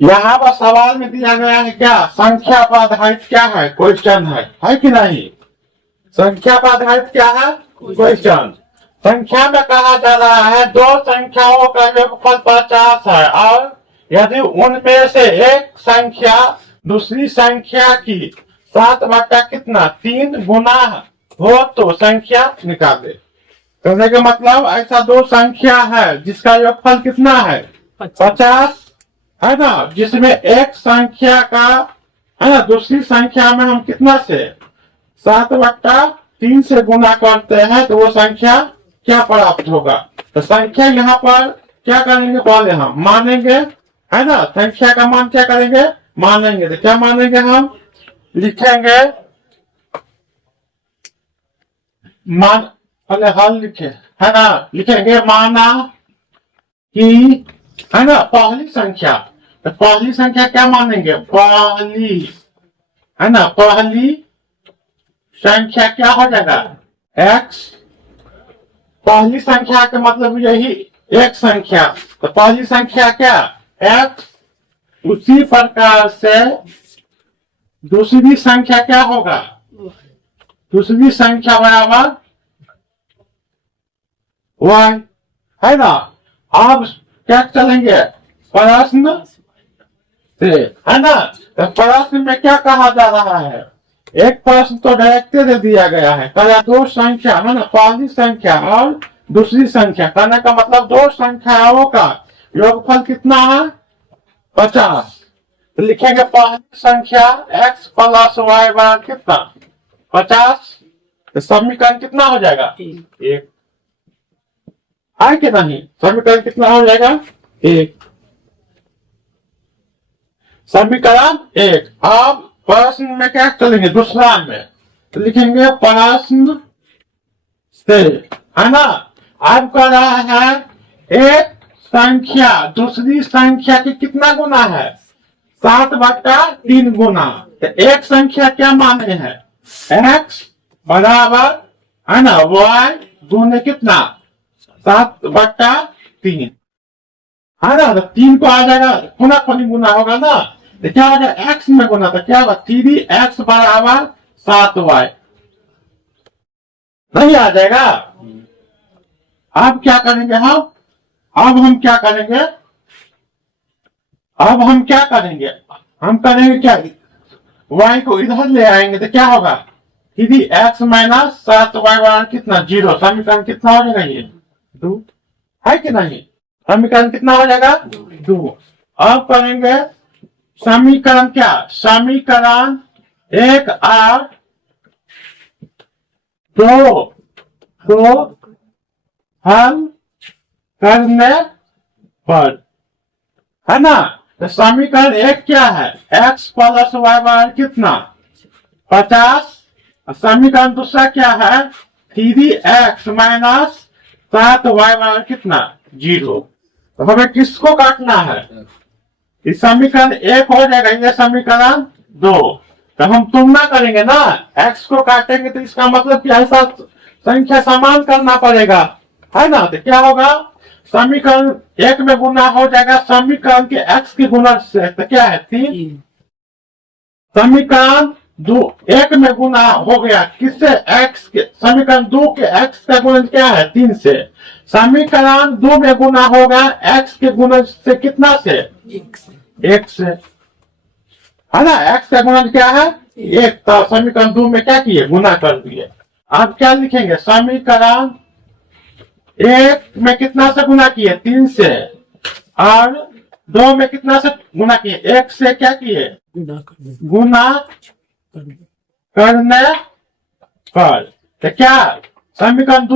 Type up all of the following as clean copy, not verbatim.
यहाँ पर सवाल में दिया गया है क्या, संख्या पर आधारित क्या है, क्वेश्चन है कि नहीं। संख्या पर आधारित क्या है, क्वेश्चन। संख्या में कहा जा रहा है दो संख्याओं का योगफल 50 है और यदि उनमें से एक संख्या दूसरी संख्या की 7 कितना 3 गुना हो तो संख्या निकाले। कहने का मतलब ऐसा दो संख्या है जिसका योगफल कितना है 50 है ना, जिसमें एक संख्या का है ना दूसरी संख्या में हम कितना से 7/3 से गुना करते हैं तो वो संख्या क्या प्राप्त होगा। तो संख्या यहाँ पर क्या करेंगे, पहले हम मानेंगे है ना, संख्या का मान क्या करेंगे मानेंगे। तो क्या मानेंगे, हम लिखेंगे मान, पहले हल लिखे है ना, लिखेंगे माना कि है ना पहली संख्या। तो पहली संख्या क्या मानेंगे, पहली है ना, पहली संख्या क्या हो जाएगा x। पहली संख्या का मतलब यही एक संख्या, तो पहली संख्या क्या x। उसी प्रकार से दूसरी संख्या क्या होगा, दूसरी संख्या बराबर y है ना। अब क्या चलेंगे प्रश्न से है ना। तो प्रश्न में क्या कहा जा रहा है, एक प्रश्न तो डायरेक्ट दे दिया गया है, कहा दो संख्या है ना, पहली संख्या और दूसरी संख्या, कहने का मतलब दो संख्याओं का योगफल कितना है 50। तो लिखेंगे पहली संख्या x प्लस वाई बराबर कितना 50। तो समीकरण कितना हो जाएगा एक, है कि नहीं। समीकरण कितना हो जाएगा एक, समीकरण एक। अब प्रश्न में क्या चलेंगे दूसरा में, तो लिखेंगे प्रश्न से है ना। अब कह रहा है एक संख्या दूसरी संख्या की कितना गुना है 7/3 गुना। तो एक संख्या क्या माने हैं x बराबर है ना y गुने कितना 7/3 है ना। तो 3 को आ जाएगा गुना खोली गुना होगा ना, तो क्या हो जाएगा x में गुना, तो क्या होगा 3x बराबर 7y नहीं आ जाएगा। अब क्या करेंगे हम, अब हम क्या करेंगे, अब हम क्या करेंगे, हम करेंगे क्या y को इधर ले आएंगे तो क्या होगा 3x माइनस 7y बराबर कितना 0। समीकरण कितना हो जाएगा ये 2 है कि नहीं। समीकरण कितना हो जाएगा 2। अब करेंगे समीकरण क्या, समीकरण 1 और 2 हल करने पर है ना। तो समीकरण 1 क्या है x प्लस वाई बराबर कितना 50। समीकरण दूसरा क्या है 3x माइनस 7y बराबर कितना 0। तो हमें किसको काटना है, इस समीकरण 1 हो जाएगा, ये समीकरण 2। तो हम तुलना करेंगे ना, x को काटेंगे तो इसका मतलब कि ऐसा संख्या समान करना पड़ेगा है ना। तो क्या होगा समीकरण 1 में गुना हो जाएगा समीकरण के x के गुना से, तो क्या है 3। समीकरण 1 में गुना हो गया किससे x के, समीकरण 2 के x का गुणज क्या है 3 से। समीकरण 2 में गुना होगा x के गुणज से कितना से 1 से है ना। x का गुणज क्या है 1, तो समीकरण 2 में क्या किए गुना कर दिए। अब क्या लिखेंगे समीकरण 1 में कितना से गुना किए 3 से, और 2 में कितना से गुना किए 1 से, क्या किए गुना करने पर। तो क्या समीकरण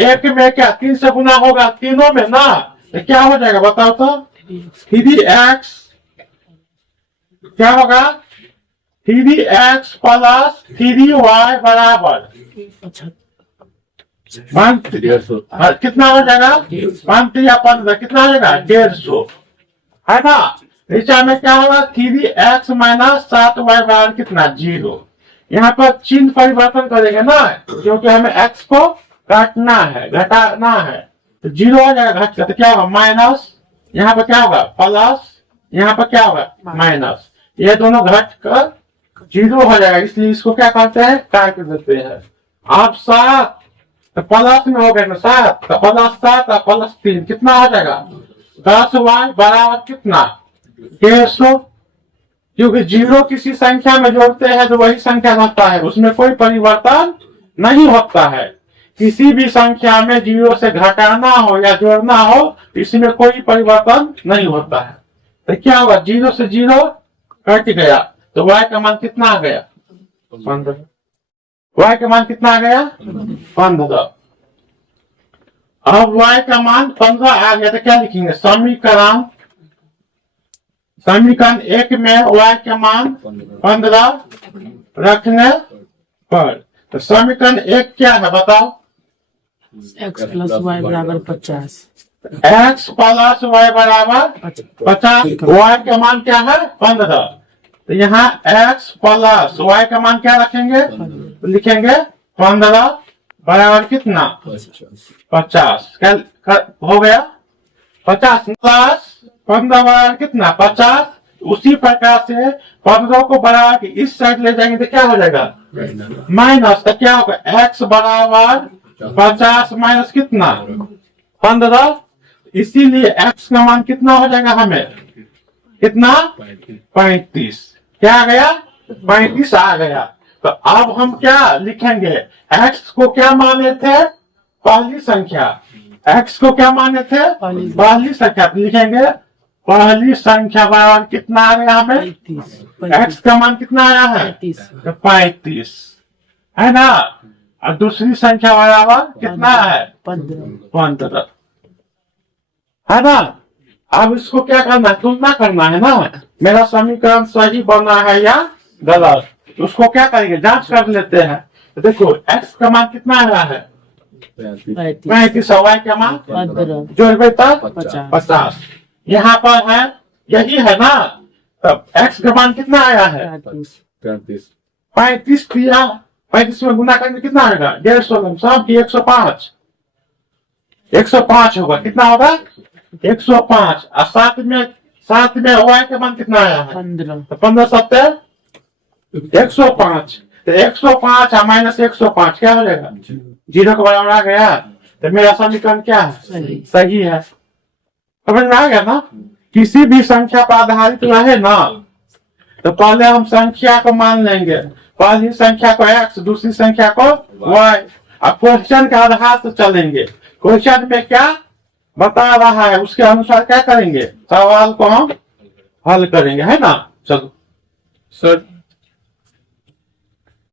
1 में क्या 3 से गुना होगा तीनों में ना, तो क्या हो जाएगा बताओ तो 3x क्या होगा 3x प्लस 3y बराबर कितना हो जाएगा 5 या 15 कितना हो जाएगा 150 है ना। नीचे में क्या होगा 3x माइनस 7y बराबर कितना 0। यहाँ पर चिन्ह परिवर्तन करेंगे ना, क्योंकि हमें x को काटना है घटाना है, तो 0 हो जाएगा घट का, तो क्या होगा माइनस यहाँ पर क्या होगा प्लस, यहाँ पर क्या होगा माइनस, ये दोनों घट कर 0 हो जाएगा, इसलिए इसको क्या करते हैं काट देते हैं। आप 7 तो प्लस में हो गए ना 7, तो प्लस 7 और प्लस 3 कितना हो जाएगा 10y बराबर कितना 150, क्योंकि 0 किसी संख्या में जोड़ते हैं तो वही संख्या रहता है, उसमें कोई परिवर्तन नहीं होता है। किसी भी संख्या में 0 से घटाना हो या जोड़ना हो इसमें कोई परिवर्तन नहीं होता है। तो क्या होगा 0 से 0 कट गया, तो y का मान कितना आ गया 15, y का मान कितना आ गया 15। अब y का मान 15 आ गया तो क्या लिखेंगे समीकरण 1 में y का मान 15 रखने पर, तो समीकरण 1 क्या है बताओ, x प्लस वाई बराबर 50, x प्लस वाई बराबर 50, y का मान क्या है 15, तो यहाँ x प्लस y का मान क्या रखेंगे, तो लिखेंगे 15 बराबर कितना 50, हो गया 50 प्लस 15 बराबर कितना 50। उसी प्रकार से 15 को बढ़ा के इस साइड ले जाएंगे तो क्या हो जाएगा माइनस, तो क्या होगा x बराबर 50 माइनस कितना 15, इसीलिए x का मान कितना हो जाएगा हमें कितना 35, क्या आ गया 35 आ गया। तो अब हम क्या लिखेंगे, x को क्या माने थे पहली संख्या, x को क्या माने थे पहली संख्या, तो लिखेंगे पहली संख्या बराबर कितना आ गया हमें 35, x का मान कितना आया है 35 है ना, और दूसरी संख्या बराबर कितना है 15 है ना। अब इसको क्या करना है तुलना करना है ना, मेरा समीकरण सही बना है या गलत, उसको क्या करेंगे जांच कर लेते हैं। तो देखो x का मान कितना आया है 35, y का मान जोड़ तब 50, यहाँ पर है यही है ना, तब x का मान कितना आया है 35 किया, 35 में गुना करने कितना आएगा 150 सब की 105, 105 होगा, कितना होगा 105, और साथ में y का मान कितना आया है 15, तो 15 7 105, तो 105 और माइनस 105 क्या हो जाएगा 0 के बराबर आ गया, तो मेरा समीकरण क्या है सही है। समझ में आ गया ना, किसी भी संख्या पर आधारित रहे ना तो पहले हम संख्या को मान लेंगे, पहली संख्या को x दूसरी संख्या को y, अब क्वेश्चन के आधार से चलेंगे, क्वेश्चन में क्या बता रहा है उसके अनुसार क्या करेंगे सवाल को हम हल करेंगे है ना। चलो सर